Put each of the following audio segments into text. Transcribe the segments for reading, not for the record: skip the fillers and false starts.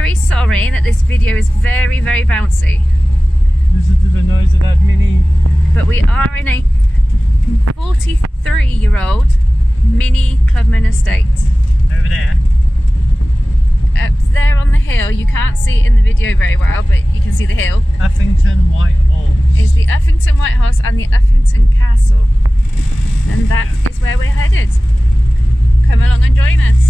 very sorry that this video is very, very bouncy. Listen to the noise of that mini. But we are in a 43-year-old mini Clubman estate. Over there. Up there on the hill, you can't see it in the video very well, but you can see the hill. Uffington White Horse. Is the Uffington White Horse and the Uffington Castle. And that is where we're headed. Come along and join us.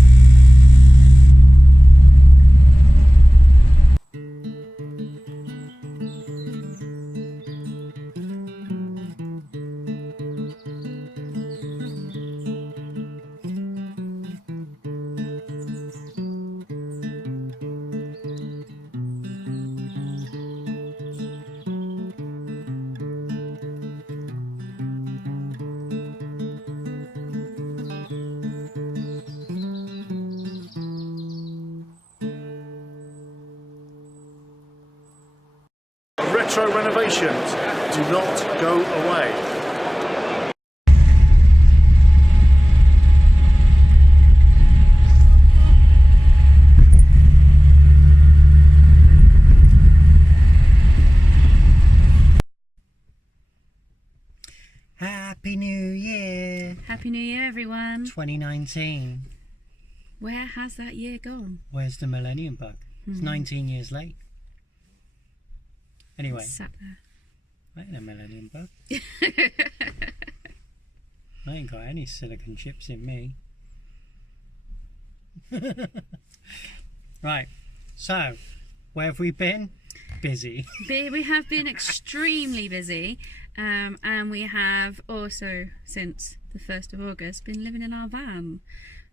Retro renovations do not go away. Happy New Year. Happy New Year, everyone. 2019. Where has that year gone? Where's the Millennium Bug? It's 19 years late. Anyway. Sat there. I ain't a Millennium Bug. I ain't got any silicon chips in me. Right, so where have we been? Busy. We have been extremely busy, and we have also, since the 1st of August, been living in our van.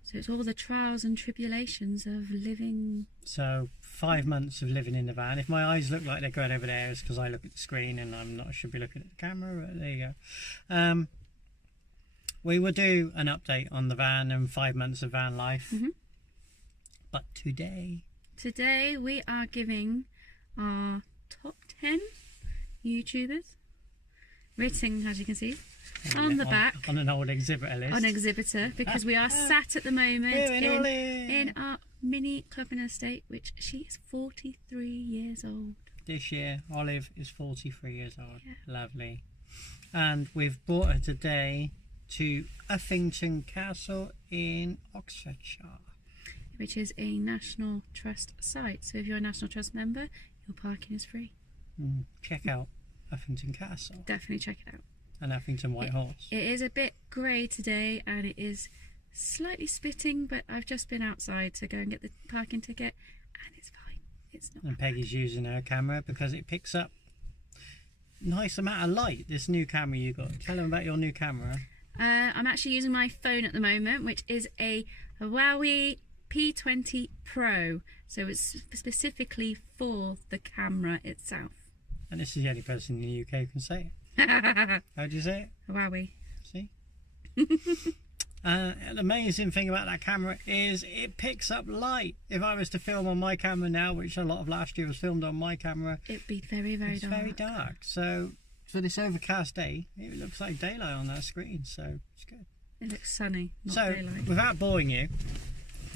So it's all the trials and tribulations of living. So 5 months of living in the van. If my eyes look like they're going over there, it's because I look at the screen and I should be looking at the camera, but there you go. We will do an update on the van and 5 months of van life. But today we are giving our top 10 YouTubers, written, as you can see, on the back on an old exhibitor list. On exhibitor, because we are sat at the moment in our mini Clubman estate, which she is 43 years old. This year, Olive is 43 years old. Yeah. Lovely. And we've brought her today to Uffington Castle in Oxfordshire, which is a National Trust site. So if you're a National Trust member, your parking is free. Check out Uffington Castle. Definitely check it out. And Uffington White Horse. It is a bit grey today and it is slightly spitting, but I've just been outside to go and get the parking ticket and it's fine. It's not. And Peggy's using her camera because it picks up nice amount of light, this new camera you got. Tell them about your new camera. I'm actually using my phone at the moment, which is a Huawei P20 Pro. So it's specifically for the camera itself. And this is the only person in the UK who can say it. How do you say it? Huawei. See? The amazing thing about that camera is it picks up light. If I was to film on my camera now, which a lot of last year was filmed on my camera, it'd be very, very dark. It's very dark. So for this overcast day, it looks like daylight on that screen. So it's good. It looks sunny, not so, daylight. Without boring you,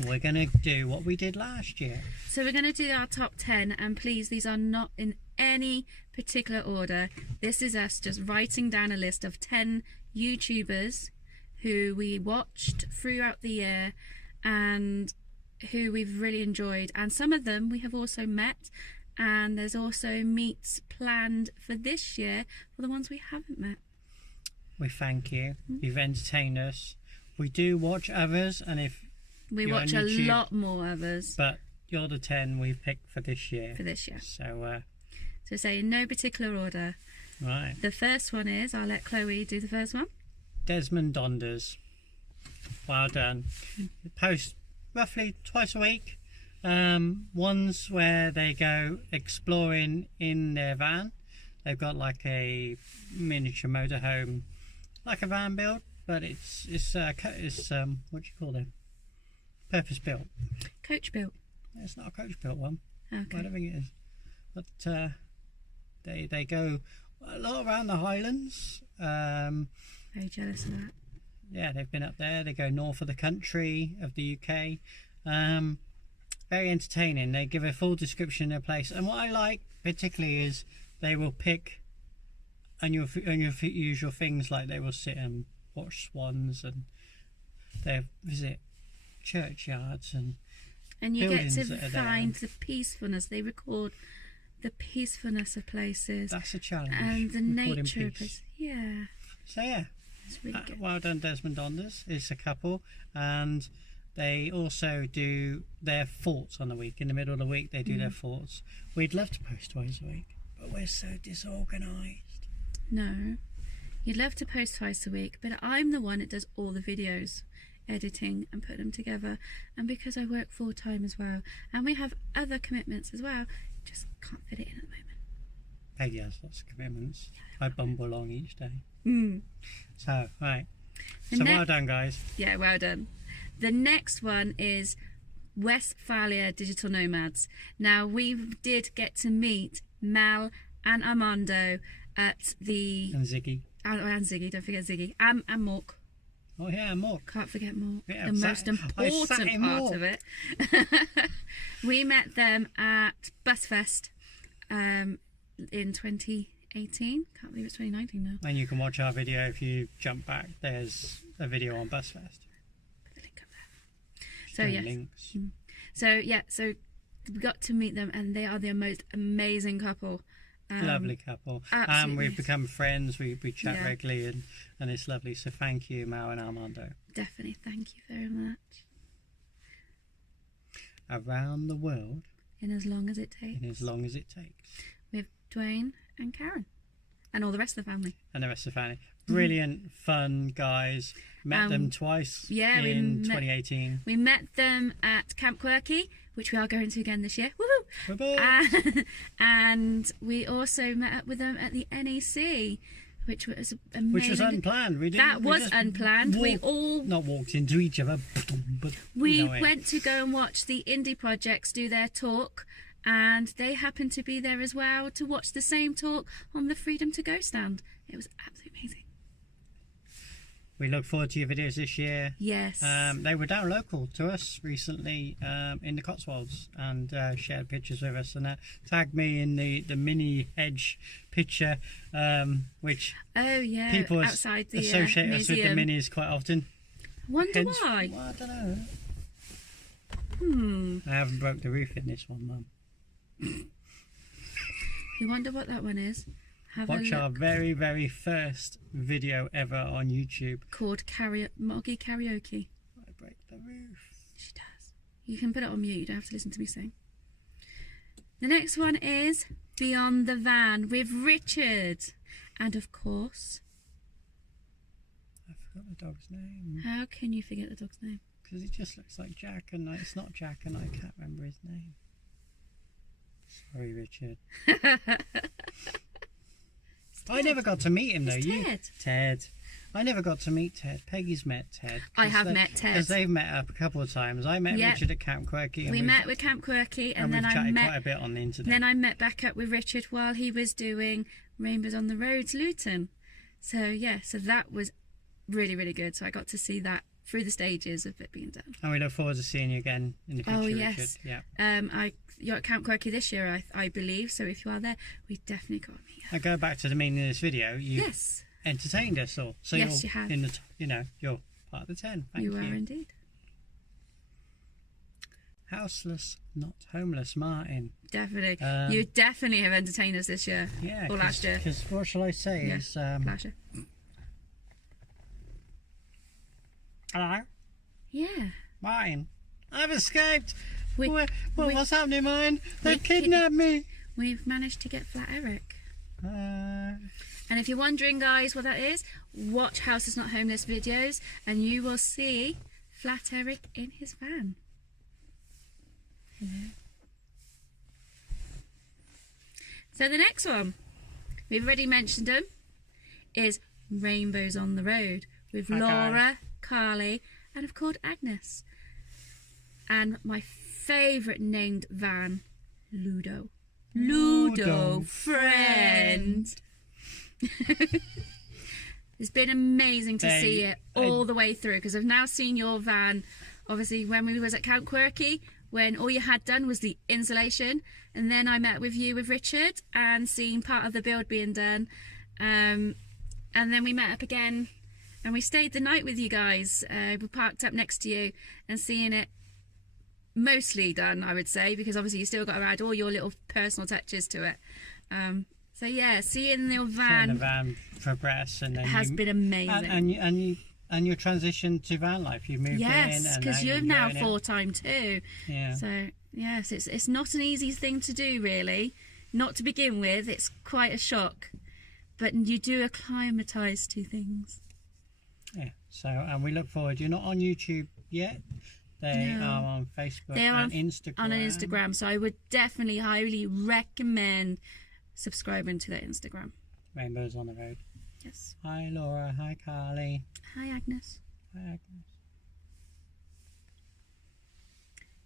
we're going to do what we did last year. So we're going to do our top 10, and please, these are not in any particular order. This is us just writing down a list of 10 YouTubers who we watched throughout the year and who we've really enjoyed. And some of them we have also met, and there's also meets planned for this year for the ones we haven't met. We thank you. You've entertained us. We do watch others, and if we watch a lot more others, but you're the 10 we've picked for this year. So say in no particular order. Right. The first one is, I'll let Chloe do the first one. Desmond Donders. Well done. Post roughly twice a week. Ones where they go exploring in their van. They've got like a miniature motorhome, like a van build, but it's what do you call them? Purpose built. Coach built. It's not a coach built one. Okay. I don't think it is. But they go a lot around the Highlands. Very jealous of that. Yeah, they've been up there. They go north of the country of the UK. very entertaining. They give a full description of their place, and what I like particularly is they will pick on your usual things, like they will sit and watch swans, and they visit churchyards and you get buildings to that are find there. the peacefulness. They record the peacefulness of places That's a challenge. and the recording nature of peace. places. Yeah, So yeah, it's really good. well done, Desmond Onders. It's a couple, and they also do their thoughts on the week. In the middle of the week, they do their thoughts. We'd love to post twice a week, but we're so disorganised. No, you'd love to post twice a week, but I'm the one that does all the videos, editing and put them together. And because I work full time as well, and we have other commitments as well, just can't fit it in at the moment. Peggy has lots of commitments. I bumble along each day. So, right. The So well done, guys. Yeah, well done. The next one is Westphalia Digital Nomads. Now, we did get to meet Mel and Armando at the... And Ziggy. And Ziggy, don't forget Ziggy. And Mork. Oh yeah, Mork. Can't forget Mork. Yeah, the most important part of it. We met them at Busfest in 2018. Can't believe it's 2019 now. And you can watch our video if you jump back. There's a video on Busfest. Put the link up there. So Showing yes. links. So we got to meet them, and they are the most amazing couple. Lovely couple. absolutely. We've become friends. We chat Yeah. regularly, and it's lovely. So thank you, Mal and Armando. Definitely, thank you very much. Around the world In as long as it takes. in as long as it takes. With Dwayne and Karen. And all the rest of the family. And the rest of the family. Brilliant, fun guys. Met them twice in 2018. We met them at Camp Quirky, which we are going to again this year. Woohoo! Bye-bye. And we also met up with them at the NEC, which was amazing. Which was unplanned. We was just unplanned. We all not walked into each other, but we you know it. went to go and watch the indie projects do their talk, and they happened to be there as well to watch the same talk on the Freedom to Go stand. It was absolutely amazing. We look forward to your videos this year. Yes. They were down local to us recently in the Cotswolds, and shared pictures with us, and tagged me in the mini hedge picture, which people outside the associate us with the museum. minis quite often. Wonder why? Well, I don't know. I haven't broke the roof in this one, Mum. You wonder what that one is? Have a Watch look. our very, very first video ever on YouTube. Called Moggy Karaoke. I break the roof. She does. You can put it on mute. You don't have to listen to me sing. The next one is Beyond the Van with Richard. And of course... I forgot the dog's name. How can you forget the dog's name? Because it just looks like Jack, and it's not Jack, and I can't remember his name. Sorry, Richard. I never got to meet him, though. It's Ted. I never got to meet Ted. Peggy's met Ted. I have met Ted. Because they've met up a couple of times. I met Richard at Camp Quirky. And we met with Camp Quirky, and then we've I chatted met... quite a bit on the internet. Then I met back up with Richard while he was doing Rainbows on the Roads, Luton. So, yeah, so that was really, really good. So I got to see that through the stages of it being done. And we look forward to seeing you again in the future, Oh, yes. Richard. Yeah. You're at Camp Quirky this year, I believe. So if you are there, we definitely got to meet you. I go back to the meaning of this video. You Yes, entertained us all. So Yes, you're you have. in the, you're part of the 10. Thank you. you are indeed. Houseless, Not Homeless, Martin. Definitely. You definitely have entertained us this year. Yeah. Or last year. Because what shall I say Yeah, is... last year. Hello? Yeah. Martin. I've escaped. We- What's happening, Martin? They've we- kidnapped me. We've managed to get Flat Eric. Uh, And if you're wondering, guys, what that is, watch Houseless Not Homeless videos and you will see Flat Eric in his van. Hello. So the next one, we've already mentioned them, is Rainbows on the Road with Hi, Laura, guys. Carly, and of course Agnes. And my favourite named van, Ludo. Ludo, friend. It's been amazing to see it all the way through, because I've now seen your van. Obviously, when we was at Camp Quirky, when all you had done was the insulation, and then I met with you with Richard and seen part of the build being done, and then we met up again and we stayed the night with you guys. We parked up next to you and seeing it mostly done, I would say, because obviously you still got to add all your little personal touches to it. So yeah, seeing the van progress and then has been amazing. And your transition to van life, you moved in. Yes, because you're now full-time too. Yeah. So yes, it's not an easy thing to do, really. Not to begin with, it's quite a shock. But you do acclimatise to things. Yeah. So, and we look forward. You're not on YouTube yet. They are on Facebook and Instagram. On Instagram, so I would definitely highly recommend subscribing to their Instagram. Rainbows on the Road. Yes. Hi Laura. Hi Carly. Hi Agnes. Hi Agnes.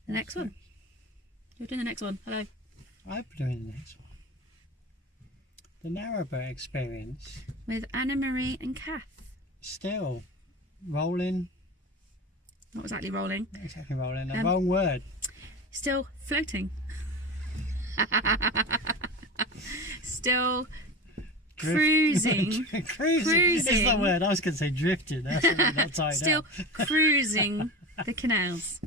The next one. You're doing the next one. Hello. I'm doing the next one. The Narrowboat experience. With Anna Marie and Kath. Still rolling. Not exactly rolling. Not exactly rolling. The wrong word. Still floating. Still cruising. Cruising is the word. I was going to say drifting. That's not Still cruising the canals.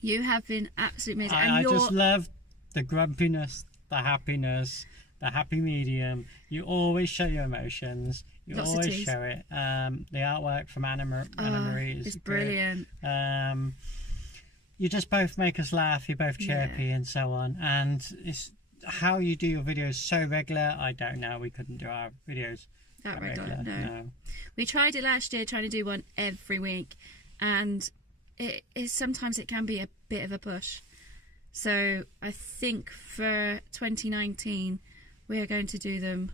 You have been absolutely amazing. I just love the grumpiness, the happiness, the happy medium. You always show your emotions. You Lots always of teas. show it. The artwork from Anna Marie is brilliant. You just both make us laugh. You're both chirpy and so on. And it's how you do your videos so regular. I don't know. We couldn't do our videos That regular. No. We tried it last year, trying to do one every week, and it is sometimes it can be a bit of a push. So I think for 2019 we are going to do them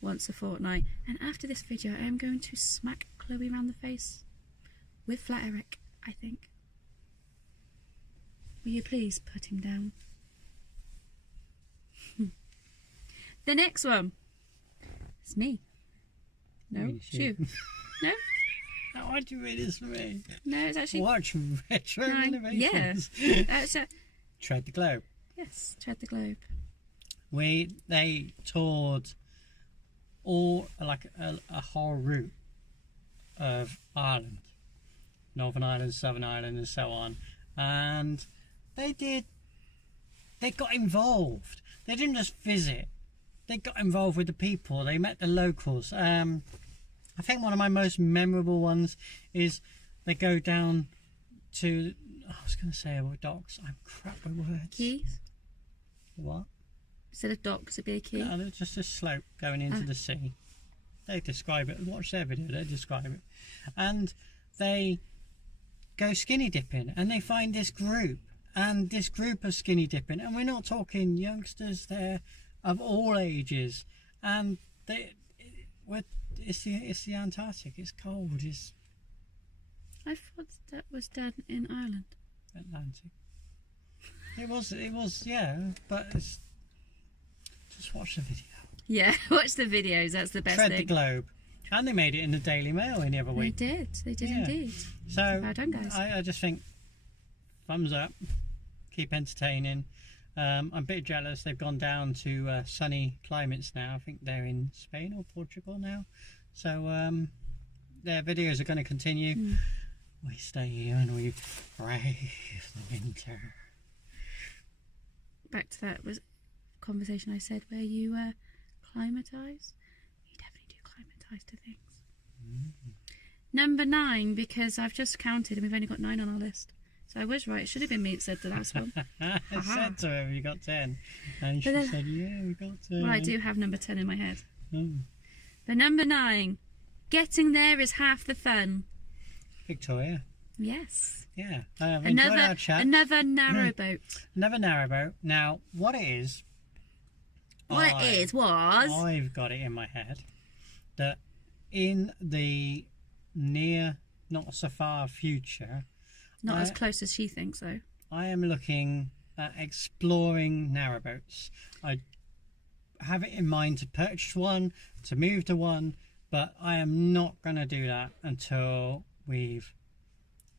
once a fortnight, and after this video I am going to smack Chloe around the face with Flat Eric, I think. Will you please put him down? The next one. It's me. No, it's you. No? Why do you read this for me? No, it's actually... Watch Retro Innovations. Yeah. Tread the Globe. Yes, Tread the Globe. They toured all, like a whole route of Ireland. Northern Ireland, Southern Ireland and so on. And they got involved. They didn't just visit. They got involved with the people. They met the locals. I think one of my most memorable ones is they go down to, I was going to say about docks. I'm crap with words. Keys? What? Instead of docks, it'd be a key. No, there's just a slope going into the sea. They describe it. Watch their video. They describe it. And they go skinny dipping and they find this group. And this group of skinny dipping. And we're not talking youngsters there of all ages. And it's the Antarctic. It's cold. It's I thought that was done in Ireland. Atlantic. It was, yeah. But it's just watch the video. Yeah, watch the videos. That's the best Tread thing. the Globe, and they made it in the Daily Mail any other week. They did Yeah. indeed. So Well done, guys. I just think thumbs up. Keep entertaining. I'm a bit jealous. They've gone down to sunny climates now. I think they're in Spain or Portugal now. So their videos are going to continue. We stay here and we brave the winter. Back to that was conversation I said where you climatise. You definitely do climatise to things. Number 9, because I've just counted and we've only got 9 on our list. So I was right. It should have been me that said the last one. I said to her, you got 10. And she said, yeah, we got 10. Well, I do have number 10 in my head. Oh. But number 9, getting there is half the fun. Victoria. Yes. Yeah. I've enjoyed our chat. Another narrowboat. Another narrowboat. Now, what it is... was... I've got it in my head that in the near, not so far future... Not as close as she thinks, though. I am looking at exploring narrowboats. I have it in mind to purchase one, to move to one, but I am not going to do that until we've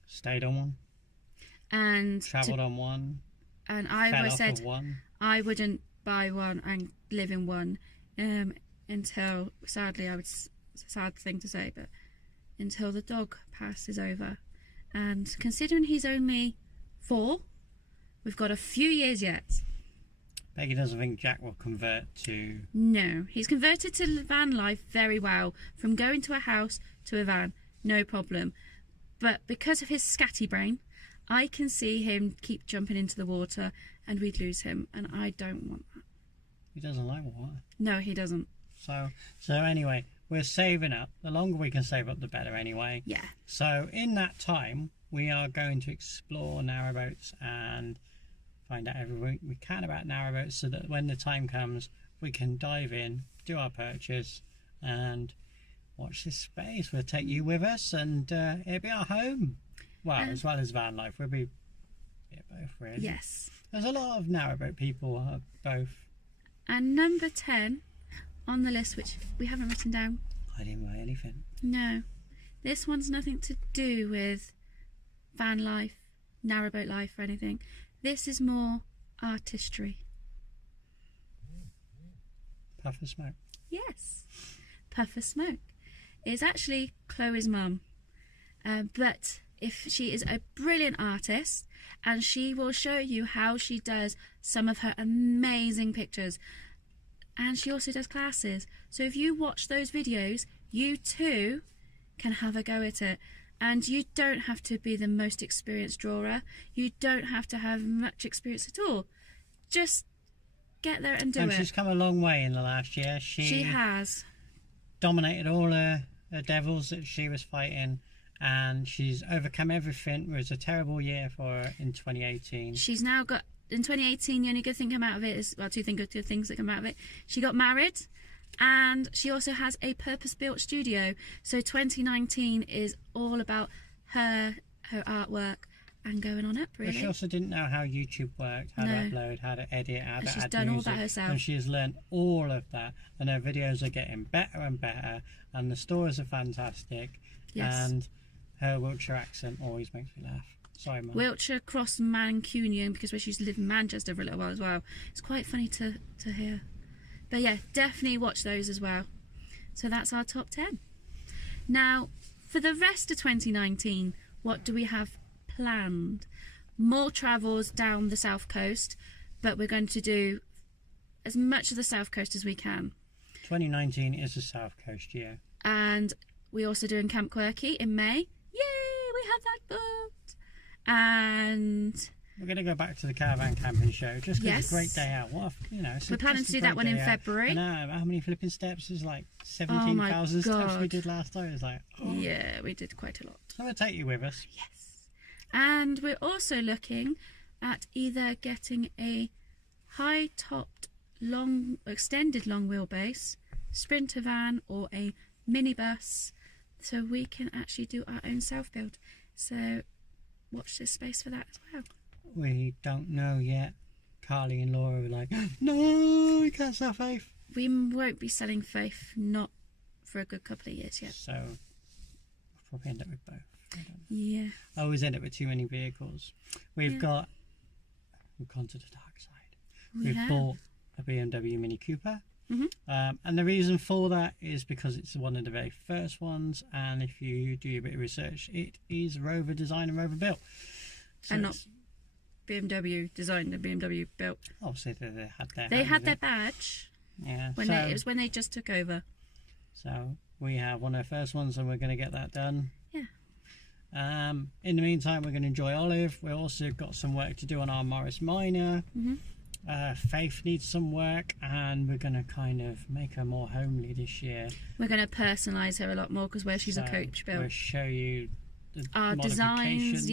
stayed on one. and Travelled on one. And I fell always off said of one. I wouldn't buy one and live in one until, sadly, it's a sad thing to say, but until the dog passes over. And considering he's only 4, we've got a few years yet. Becky doesn't think Jack will convert to... No, he's converted to van life very well. From going to a house to a van, no problem. But because of his scatty brain, I can see him keep jumping into the water and we'd lose him, and I don't want that. He doesn't like water. No, he doesn't. So anyway, we're saving up. The longer we can save up, the better anyway. Yeah. So in that time, we are going to explore Narrowboats and find out everything we can about Narrowboats, so that when the time comes, we can dive in, do our purchase, and watch this space. We'll take you with us, and it'll be our home. Well, as well as van life. We'll be both, really. Yes. There's a lot of Narrowboat people, both. And number 10 on the list, which we haven't written down. I didn't buy anything. No. This one's nothing to do with van life, narrowboat life or anything. This is more artistry. Puff of smoke. Yes. Puff of smoke. It's actually Chloe's mum. But if she is a brilliant artist, and she will show you how she does some of her amazing pictures, and she also does classes. So if you watch those videos, you too can have a go at it. And you don't have to be the most experienced drawer. You don't have to have much experience at all. Just get there and do it. She's come a long way in the last year. She has dominated all her devils that she was fighting, and she's overcome everything. It was a terrible year for her in 2018. She's now got, in 2018, the only good thing come out of it is, well, two things that come out of it. She got married, and she also has a purpose-built studio. So 2019 is all about her artwork and going on up, really. But she also didn't know how YouTube worked, how to upload, how to edit, how to she's add done music, all that herself. and she has learned all of that, and her videos are getting better and better, and the stories are fantastic. Yes. And her Wiltshire accent always makes me laugh. Sorry, Mum. Wiltshire cross Mancunian, because where she used to live in Manchester for a little while as well. It's quite funny to hear. But yeah, definitely watch those as well. So that's our top 10. Now, for the rest of 2019, what do we have planned? More travels down the south coast, but we're going to do as much of the south coast as we can. 2019 is a South Coast year. And we're also doing Camp Quirky in May. Yay, we have that booked. And we're going to go back to the caravan camping show just because yes. it's a great day out. What we're planning to do that one in February. I know, how many flipping steps? It was like 17,000 steps we did last time. It was like, oh. Yeah, we did quite a lot. So we'll take you with us. Yes. And we're also looking at either getting a high-topped, extended long wheelbase sprinter van or a minibus, so we can actually do our own self-build. So watch this space for that as well. We don't know yet. Carly and Laura were like, no, we can't sell Faith. We won't be selling Faith, not for a good couple of years yet. So we'll probably end up with both. Yeah. I always end up with too many vehicles. We've gone to the dark side. We've bought a BMW Mini Cooper. And the reason for that is because it's one of the very first ones, and if you do a bit of research, it is Rover designed and Rover built. So and not BMW designed and BMW built. Obviously they had their badge. Yeah. It was when they just took over. So we have one of the first ones, and we're going to get that done. Yeah. In the meantime, we're going to enjoy Olive. We've also got some work to do on our Morris Minor. Faith needs some work, and we're going to kind of make her more homely this year. We're going to personalise her a lot more, because where she's a coach built. We'll show you our designs,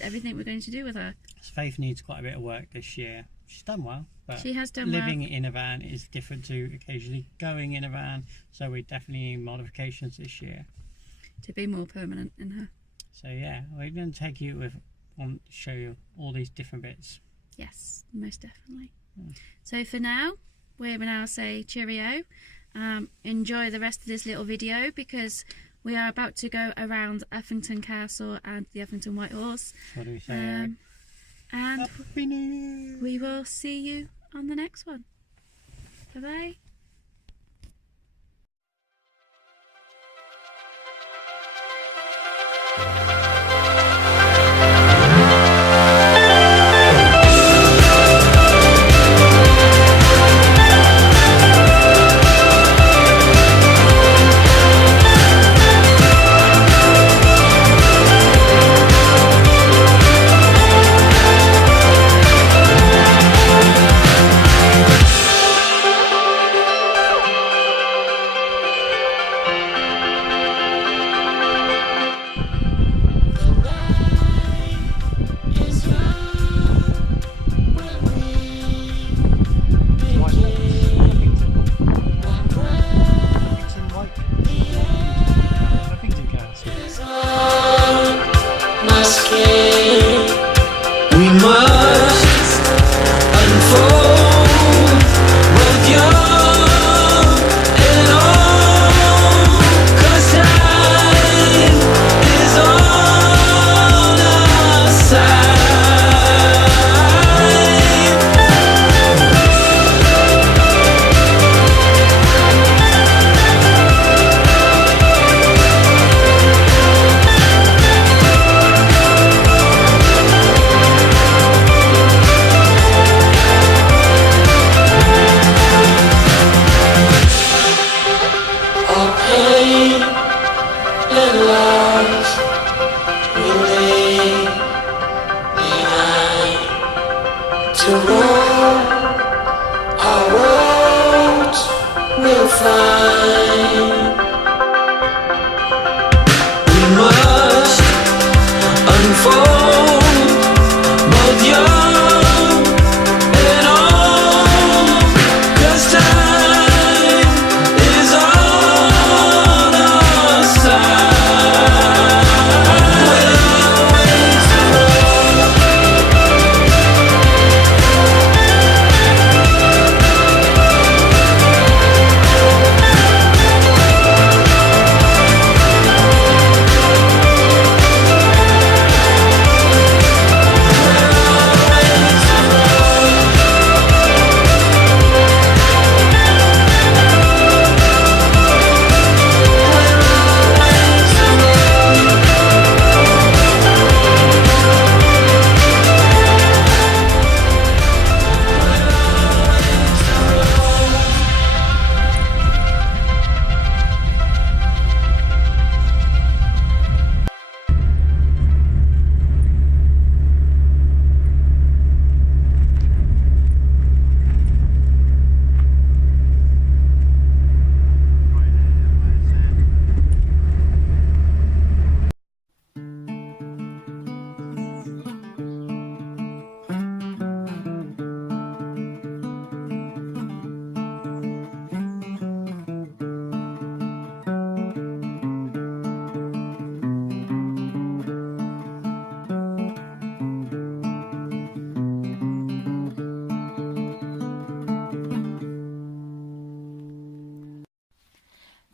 everything we're going to do with her. Faith needs quite a bit of work this year. She's done well, but she has done living in a van is different to occasionally going in a van, so we definitely need modifications this year to be more permanent in her. So yeah, we're going to take you show you all these different bits. Yes, most definitely. So for now, we're going to now say cheerio. Enjoy the rest of this little video, because we are about to go around Uffington Castle and the Uffington White Horse. What do we say, Eric? And Happy New Year. we will see you on the next one. Bye bye. Uffington Castle. We must unfold both young and old, 'cause time is on our side. All pain and loss we lay behind. To roam our roads we'll find. We must unfold both young and old, 'cause time is on our side.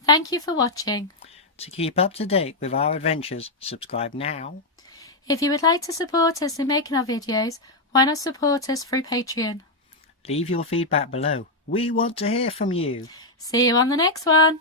Thank you for watching. To keep up to date with our adventures, subscribe now. If you would like to support us in making our videos, why not support us through Patreon? Leave your feedback below. We want to hear from you. See you on the next one.